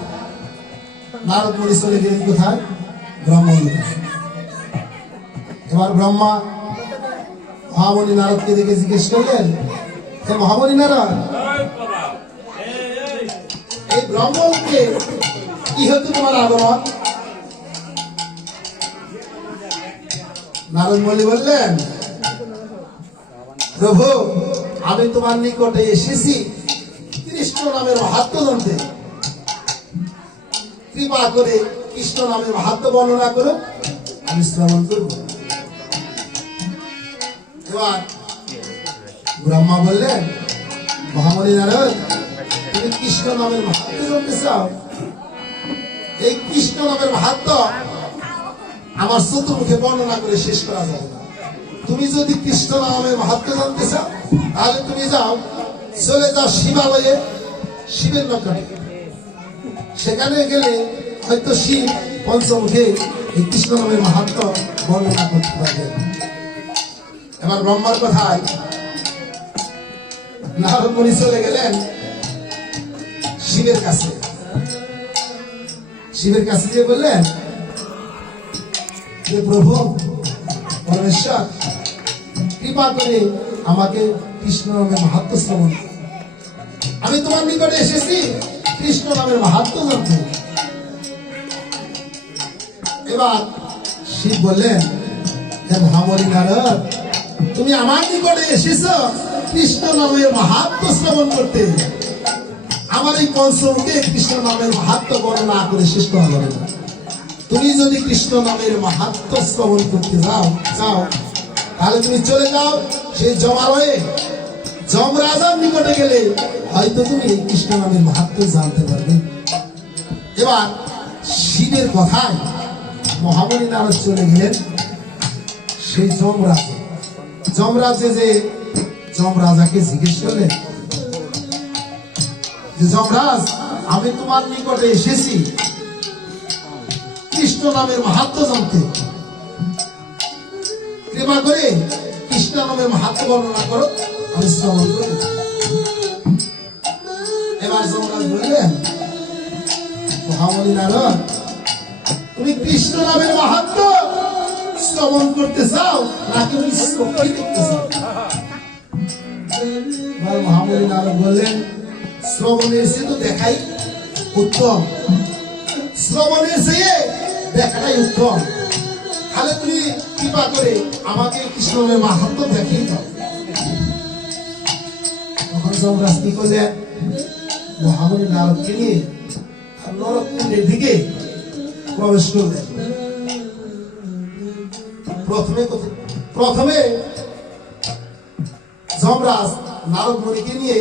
নারদ মুনি চলে গেলেন কোথায় ব্রহ্মলোকে এবার ব্রহ্মা মহামণি নারদকে দেখে জিজ্ঞেস করলেন হে মহামণি নারদ এই ব্রহ্মলোকে কি হতো তোমার আগমন নারদ মুনি বললেন প্রভু আমি তোমার নিকটে এসেছি কৃষ্ণ নামের মাহাত্ম্য জানতে কৃপা করে কৃষ্ণ নামের মাহাত্ম্য বর্ণনা করো আমি শ্রবণ করব এবার ব্রহ্মা বললেন মহামণি নারদ তুমি কৃষ্ণ নামের মাহাত্ম্য জানতে চাও এই কৃষ্ণ নামের মাহাত্ম্য আমার চতুর্মুখে বর্ণনা করে শেষ করা যাবে না তুমি যদি কৃষ্ণ নামের মাহাত্ম্য জানতে চাও তাহলে তুমি যাও চলে যাও শিবালয়ে শিবের নিকটে সেখানে গেলে হয়তো শিব পঞ্চমুখে এই কৃষ্ণ নামের মাহাত্ম্য বর্ণনা করতে পারবে এবার ব্রহ্মার কথায় নারদ মুনি চলে গেলেন শিবের কাছে শিবের কাছে গিয়ে বললেন যে প্রভু পরমেশ্বর কৃপা করে আমাকে কৃষ্ণ নামের মাহাত্ম্য শ্রবণ করো। আমি তোমার নিকটে এসেছি কৃষ্ণ নামের মাহাত্ম্য জানতে এবার শিব বললেন হে মহামণি নারদ তুমি আমার নিকটে এসেছ কৃষ্ণ নামের মাহাত্ম্য শ্রবণ করতে আমার এই পঞ্চমুখে কৃষ্ণ নামের মাহাত্ম্য বর্ণনা করে শেষ করা যাবে না তুমি যদি কৃষ্ণ নামের মাহাত্ম্য শ্রবণ করতে চাও তাহলে তুমি চলে যাও সেই জমালয়ে যমরাজার নিকটে গেলে হয়তো তুমি এই কৃষ্ণ নামের মাহাত্ম্য জানতে পারবে এবার শিবের কথায় মহামণি নারদ চলে গেলেন সেই যমরাজে যে যমরাজাকে জিজ্ঞেস করলেন যে যমরাজ আমি তোমার নিকটে এসেছি কৃষ্ণ নামের মাহাত্ম্য জানতে কৃপা করে কৃষ্ণ নামের মাহাত্ম্য বর্ণনা করো আমি শ্রবণ করি এবার যমরাজ বললেন মহামণি নারদ তুমি কৃষ্ণ নামের মাহাত্ম্য শ্রবণ করতে চাও নাকি তুমি শক্তি দেখতে চাও এবার মহামণি নারদ বললেন শ্রবণের চেয়ে তো দেখাই উত্তম শ্রবণের চেয়ে দেখাটাই উত্তম তাহলে তুমি কৃপা করে আমাকে কৃষ্ণের মাহাত্ম্য দেখিয়ে দাও যমরাজ কি করলেন মহামণি নারদকে নিয়ে নরককুণ্ডের দিকে প্রবেশ করলেন। প্রথমে যমরাজ নারদ মুনিকে নিয়ে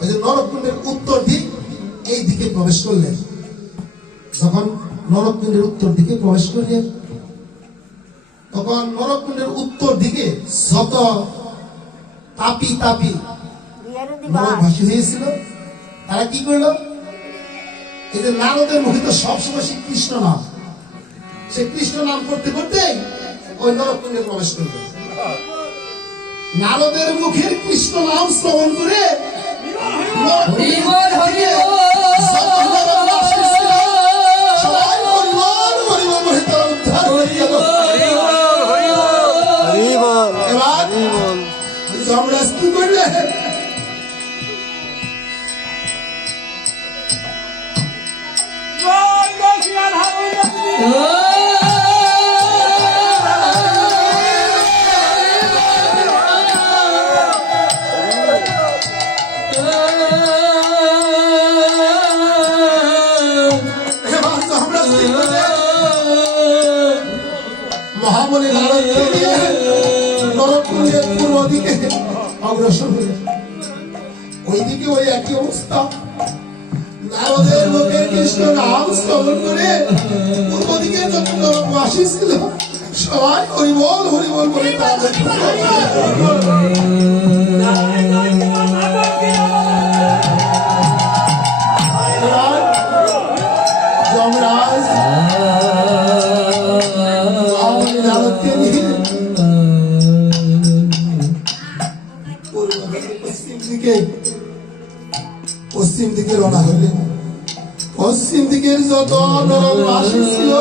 ওই যে নরককুণ্ডের উত্তর দিক এই দিকে প্রবেশ করলেন। যখন নরককুণ্ডের উত্তর দিকে প্রবেশ করলেন তখন নরককুণ্ডের উত্তর দিকে যত তাপি নরকবাসী হয়েছিল তারা কি করলো, এই যে নারদের মুখে তো সবসময় সে কৃষ্ণ নাম, সে কৃষ্ণ নাম করতে করতে ওই নরককুণ্ডে প্রবেশ করলো। নারদের মুখের কৃষ্ণ নাম শ্রবণ করে যমরাজ কি করলে মহাবলী নারদকে নিয়ে নরককুণ্ডের পূর্ব দিকে অগ্রসর হলেন। ওইদিকে ওই একই অবস্থা, নারদের মুখে কৃষ্ণ নাম শ্রবণ করে পূর্ব দিকে যত নরকবাসী ছিল সবাই হরিবল হরিবল বলে তাদের যমরাজ মহাবলী নারদকে নিয়ে পশ্চিম দিকে রওনা হলেন। পশ্চিম দিকের যত নরকবাসী ছিল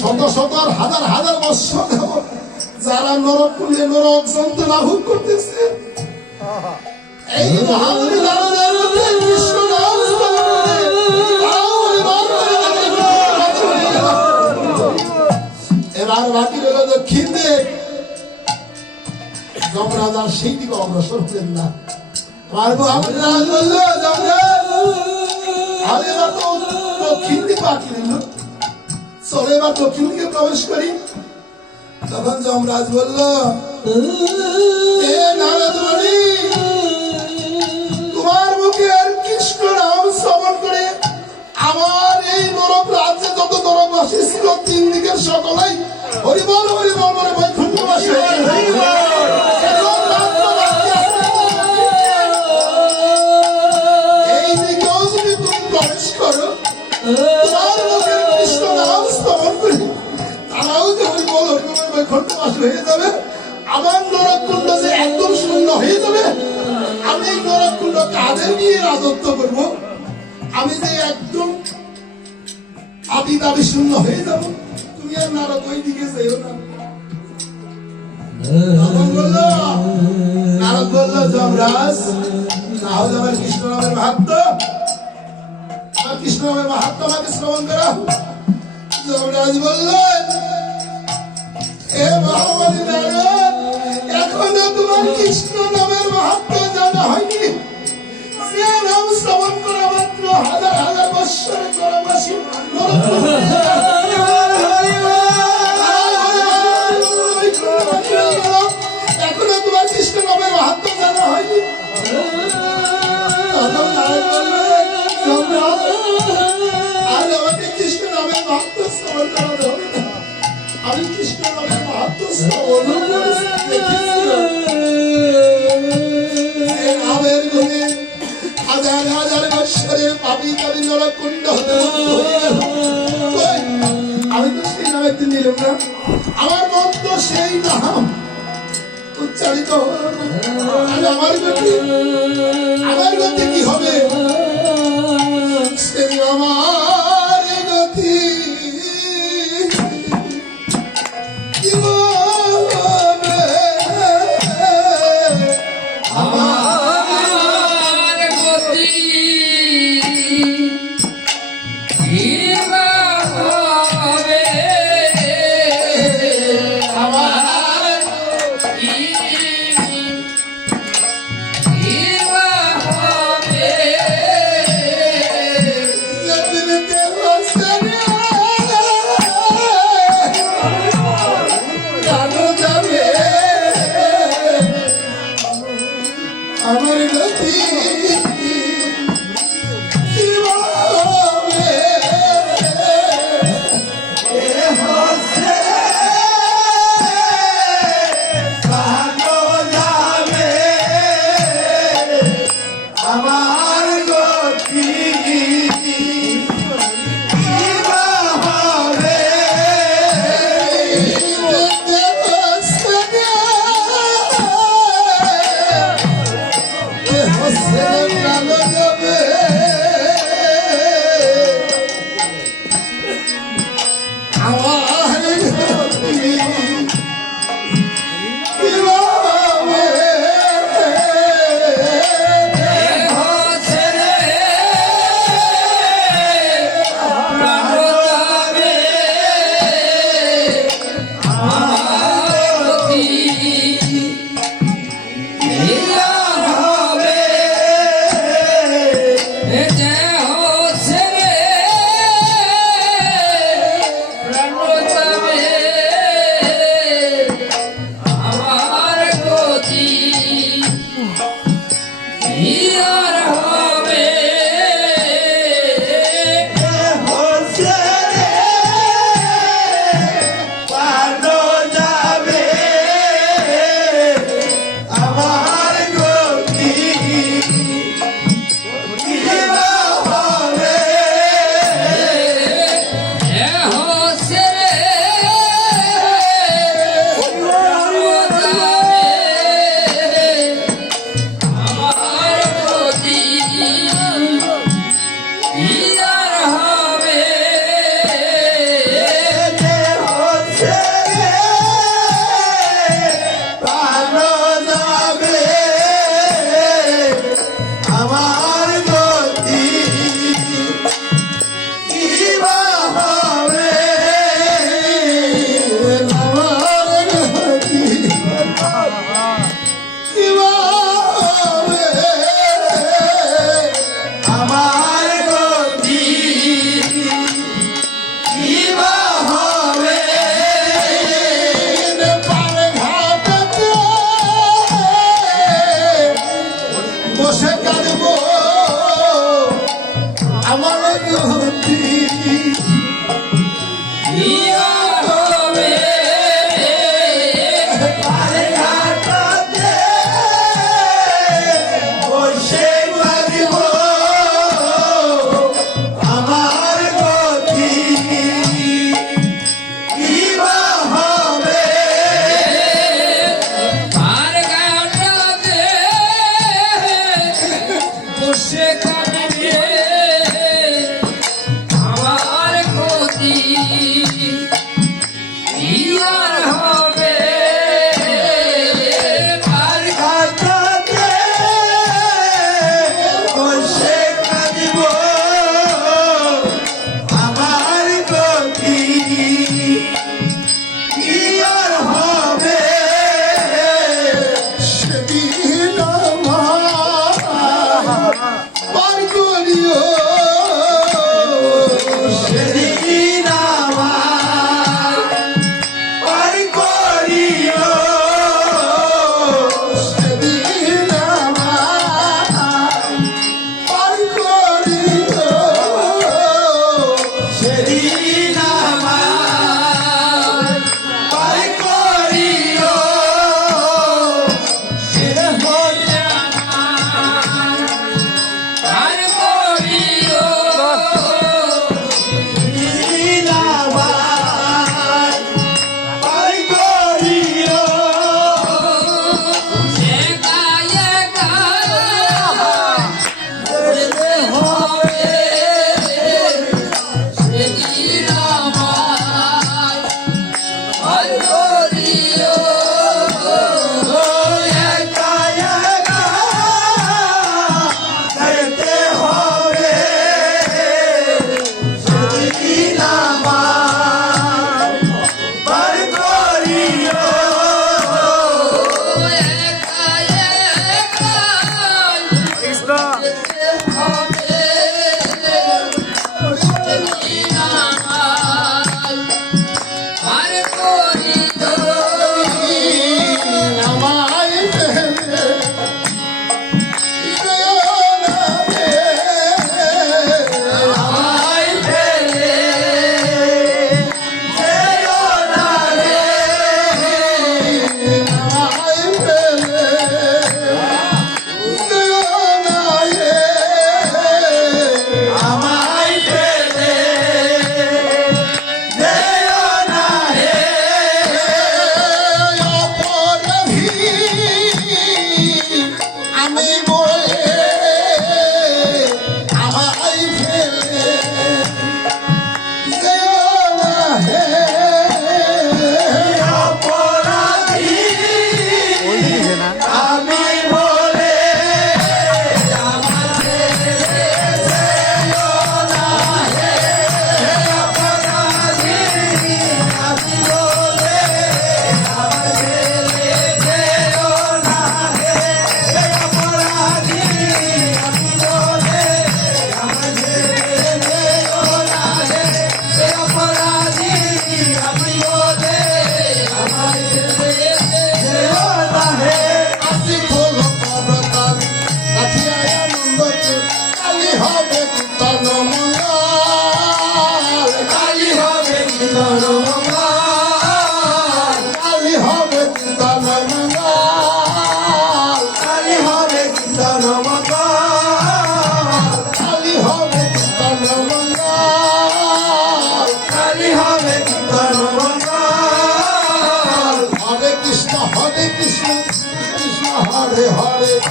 শত শত হাজার হাজার বৎসর যাবৎ যারা নরককুণ্ডে নরক যন্ত্রণা ভোগ করতেছে, এই মহাবলী নারদের মধ্যে কৃষ্ণ নাম শ্রবণ করে তারাও হরিবল বলে তাদের এবার বাকি রইল দক্ষিণ দিক। যমরাজ আর সেই দিকে অগ্রসর হলেন না। আমার মহাবলী নারদ বলল, যমরাজ আর এবার তো দক্ষিণ দিকে বাকি রইল, চলে এবার দক্ষিণ দিকে প্রবেশ করি। তখন যমরাজ বলল, এ নারদ মুনি, তোমার মুখের কৃষ্ণ নাম শ্রবণ করে আমার এই নরক রাজ্যে যত নরকবাসী ছিল তিন দিকের সকলেই হরিবল হরিবল বলে বৈকুণ্ঠবাসী হয়ে গেল। এখন রাত্র বাকি আছে। এই দিকেও যদি তুমি প্রবেশ করো, তোমার মুখের কৃষ্ণ নাম শ্রবণ করে তারাও যে হরিবল হরিবল বৈকুণ্ঠবাসী হয়ে যাবে, আমার নরককুণ্ড যে একদম শূন্য হয়ে যাবে। আমি এই নরককুণ্ড কাদের নিয়ে রাজত্ব করব, আমি যে একদম আবিদাবি শূন্য হয়ে যাব, তুমি আর নারদ ওই দিকে যেও না। তখন বলল, নারদ বলল, যমরাজ না হলে আমার কৃষ্ণ নামের মাহাত্ম্য, আমার কৃষ্ণ নামের মাহাত্ম্য আমাকে শ্রবণ করা। যমরাজ বললেন, এ মহাবলী নারদ, এখনো তোমার কৃষ্ণ নামের মাহাত্ম্য জানা হয়নি। যে নাম শ্রবণ করা মাত্র হাজার হাজার বৎসরে নরকবাসী এখনো তোমার কৃষ্ণ নামের মাহাত্ম্য জানা হয়নি। তখন নারদ বললেন, যমরাজ আজ আমাকে কৃষ্ণ নামের মাহাত্ম্য শ্রবণ করা হবে না। আমি কৃষ্ণ নামের মাহাত্ম্য শ্রবণ করেছি, দেখেছিলাম। যে নামের গুণে হাজার হাজার বৎসরের পাপী তাবি নরককুণ্ড হতে মুক্ত হয়ে গেল। কই, আমি তো সেই নাম একদিন নিলাম না, আমার মন তো সেই নাম উচ্চারিত হলো না। তাহলে আমার গতি কি হবে? সেই আমার গতি কি হবে? আমার গতি কিবা হবে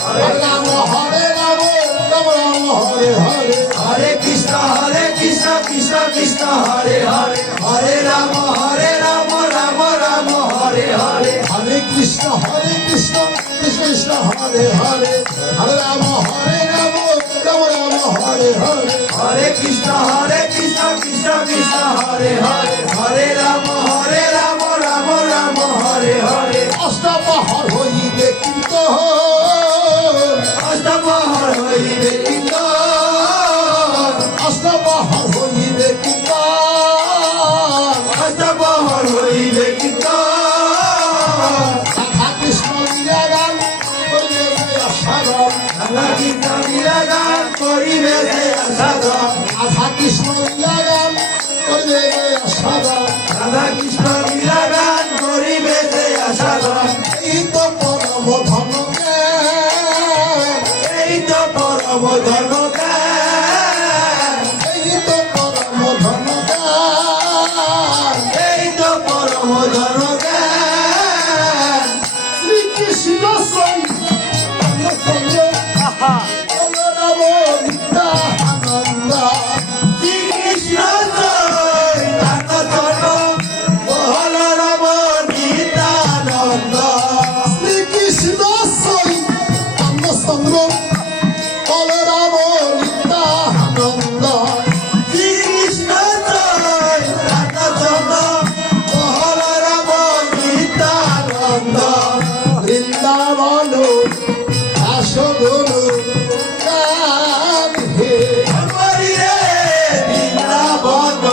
হরে রাম রাম রাম হরে হরে হরে কৃষ্ণ কৃষ্ণ কৃষ্ণ হরে হরে হরে রাম রাম রাম হরে হরে হরে কৃষ্ণ কৃষ্ণ কৃষ্ণ হরে হরে হরে রাম রাম রাম হরে হরে হরে কৃষ্ণ কৃষ্ণ কৃষ্ণ হরে হরে হরে রাম রাম হরে হরে অষ্টপহর হইবে কিন্তু অষ্টপহর হইবে কিন্তু অষ্টপহর হইবে কিন্তু অষ্টপহর হইবে কিন্তু রাধা কৃষ্ণ লীলাগান করিবে সাধন রাধা কৃষ্ণ লীলাগান করিবে সাধন রাধা কৃষ্ণ লীলাগান করিবে সাধন রাধা কৃষ্ণ লীলাগান করিবে সাধন এই তো পরম ধন এই তো পরম ধর্ম এই তো পরম ধন এই তো পরম ধর্ম শ্রীকৃষ্ণ সঙ্গে বলরাম নিত্যানন্দ শ্রীকৃষ্ণ চৈতন্য বলরাম নিত্যানন্দ শ্রীকৃষ্ণ চৈতন্য চন্দ্র বলরাম নিত্যানন্দ শ্রীকৃষ্ণ চৈতন্য বলরাম নিত্যানন্দ বৃন্দাবন আসগনু গান হে হরি রে বৃন্দাবন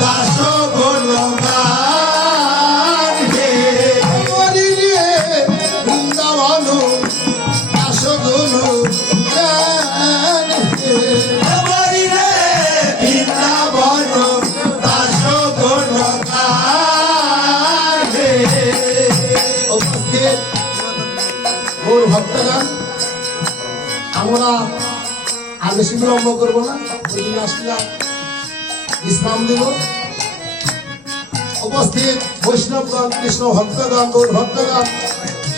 দাস গুণগান হে হরি রে বৃন্দাবন আসগনু গান হে হরি রে বৃন্দাবন দাস গুণগান হে উপস্থিত গৌর ভক্তগণ আমরা আর বেশি বিলম্ব করবো না ওই দিন আসলাম বিশ্রাম দেব উপস্থিত বৈষ্ণবগণ কৃষ্ণ ভক্তগণ গৌর ভক্তগণ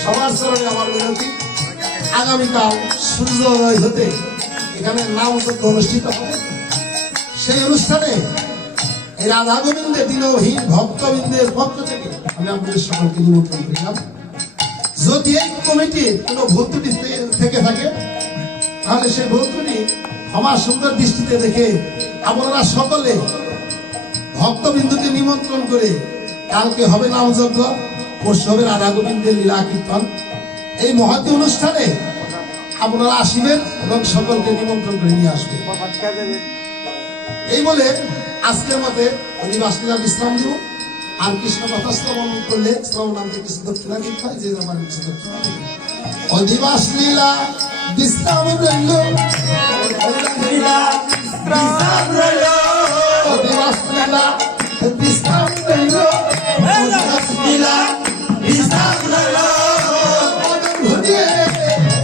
সবার চরণে আমার বিনতি আগামীকাল সূর্যোদয় হতে এখানে নাম যজ্ঞ অনুষ্ঠিত হবে সেই অনুষ্ঠানে এই রাধা গোবিন্দের দিনহীন ভক্তবৃন্দের পক্ষ থেকে আমি আপনাদের সকলকে নিমন্ত্রণ করিলাম। যদি এই কমিটির কোনো ভুল ত্রুটি থেকে থাকে তাহলে সেই ভুল ত্রুটি আমার সুন্দর দৃষ্টিতে দেখে আপনারা সকলে ভক্তবিন্দুকে নিমন্ত্রণ করে কালকে হবে নামযজ্ঞ, পরশু হবে রাধা গোবিন্দের লীলা কীর্তন। এই মহতী অনুষ্ঠানে আপনারা আসিবেন এবং সকলকে নিমন্ত্রণ করে নিয়ে আসবেন। এই বলে আজকের মতে অধিবাস লীলা বিশ্রাম দিব। আর কৃষ্ণ কথা শ্রবণ করলে শ্রবণান্তে কিছু দক্ষিণা দিতে হয়, যে আমার কিছু দক্ষিণা দিবে। অধিবাস লীলা বিশ্রাম রইল, লীলা বিশ্রাম রইল অধিবাস লীলা বিশ্রাম রইল, লীলা বিশ্রাম রইল মদন ঘটিয়ে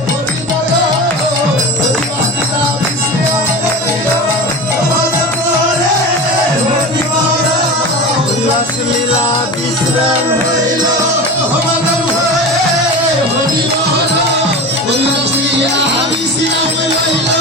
ঘটি বল, অধিবাস লীলা বিশ্রাম রইল, লীলা বিশ্রাম রইল মদন হয়ে হরি বল, অধিবাস লীলা বিশ্রাম রইল,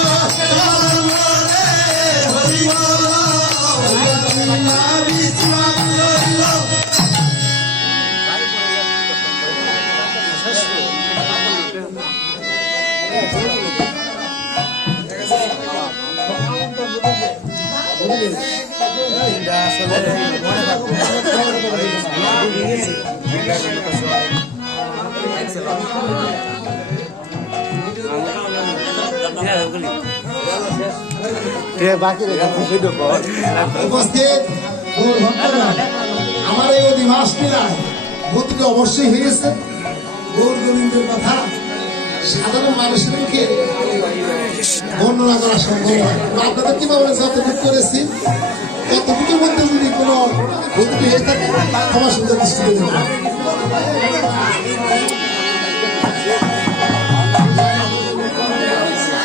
বাকি রেখে ভিডিও কর উপস্থিত গৌর ভক্তগণ, আমার এই অধিবাস লীলায় গতিকে অবশ্যই হয়েছে। গৌর গোবিন্দের কথা সাধারণ মানুষের মুখে বর্ণনা করা সম্ভব নয়। আপনাদের কিভাবে যতটুকু করেছি ততটুকুর মধ্যে যদি কোনো গতি হয়ে থাকে ক্ষমা সুন্দর দৃষ্টিতে দেবেন।